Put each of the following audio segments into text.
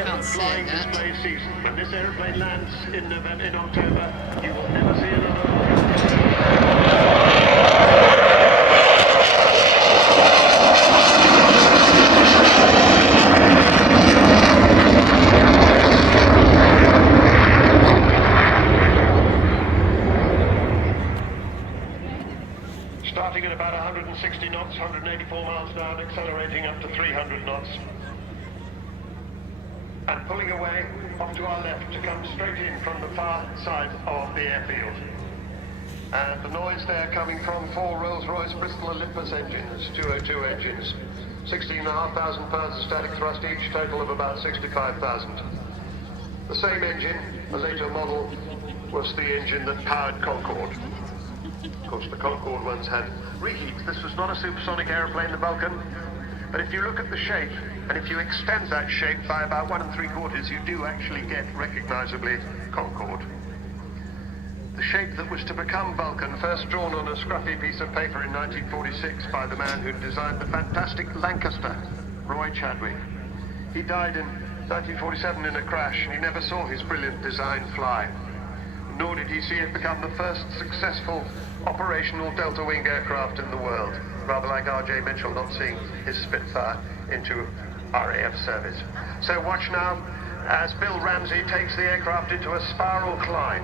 ever flying that. display season. When this aeroplane lands in October, you will never see another Vulcan. Starting at about 160 knots, 184 miles an hour, accelerating up to 300 knots. And pulling away off to our left to come straight in from the far side of the airfield. And the noise there coming from 4 Rolls-Royce Bristol Olympus engines, 202 engines. 16,500 pounds of static thrust each, total of about 65,000. The same engine, the later model, was the engine that powered Concorde. Of course, the Concorde ones had reheat. This was not a supersonic aeroplane, the Vulcan. But if you look at the shape, and if you extend that shape by about 1 3/4, you do actually get recognizably Concorde. The shape that was to become Vulcan, first drawn on a scruffy piece of paper in 1946 by the man who designed the fantastic Lancaster, Roy Chadwick. He died in 1947 in a crash, and he never saw his brilliant design fly. Nor did he see it become the first successful operational delta-wing aircraft in the world, rather like R.J. Mitchell not seeing his Spitfire into RAF service. So watch now as Bill Ramsey takes the aircraft into a spiral climb.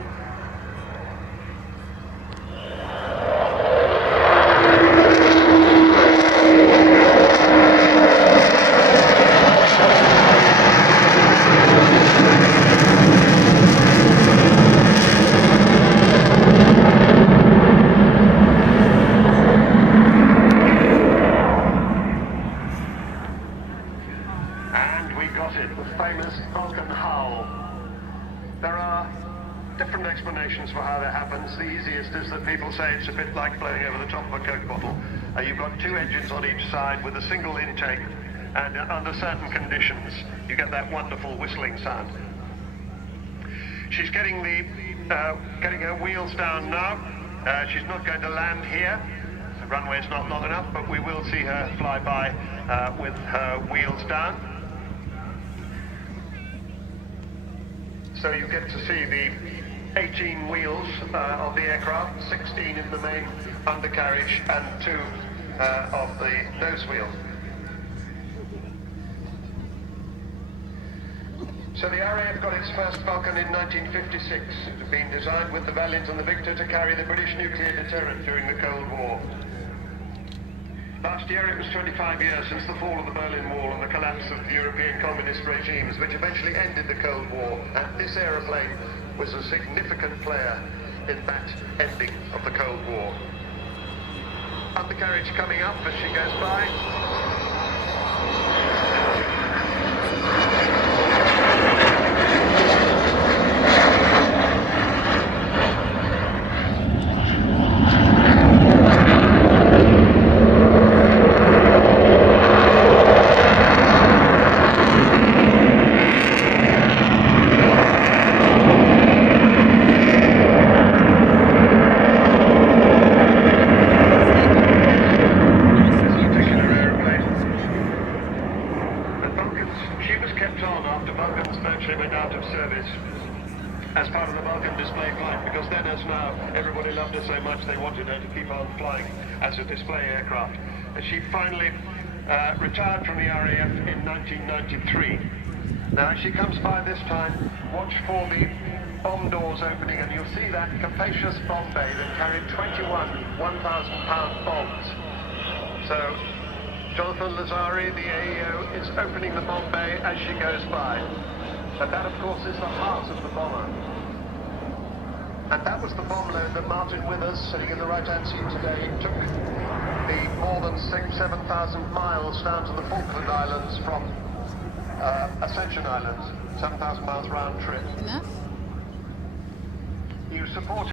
The famous Vulcan howl. There are different explanations for how that happens. The easiest is that people say it's a bit like blowing over the top of a Coke bottle. You've got 2 engines on each side with a single intake, and under certain conditions you get that wonderful whistling sound. She's getting her wheels down now. She's not going to land here. The runway's not long enough, but we will see her fly by with her wheels down. So you get to see the 18 wheels of the aircraft, 16 in the main undercarriage and 2 of the nose wheel. So the RAF got its first Vulcan in 1956. It had been designed with the Valiant and the Victor to carry the British nuclear deterrent during the Cold War. Last year it was 25 years since the fall of the Berlin Wall and the collapse of the European communist regimes, which eventually ended the Cold War, and this aeroplane was a significant player in that ending of the Cold War. Undercarriage coming up as she goes by. Went out of service as part of the Vulcan display flight, because then, as now, everybody loved her so much they wanted her to keep on flying as a display aircraft. And she finally retired from the RAF in 1993. Now, as she comes by this time, watch for the bomb doors opening, and you'll see that capacious bomb bay that carried 21 1,000-pound bombs. So, Jonathan Lazari, the AEO, is opening the bomb bay as she goes by. And that, of course, is the heart of the bomber. And that was the bomb load that Martin Withers, sitting in the right-hand seat today, took the more than 7,000 miles down to the Falkland Islands from Ascension Island, 7,000 miles round trip. Enough? You support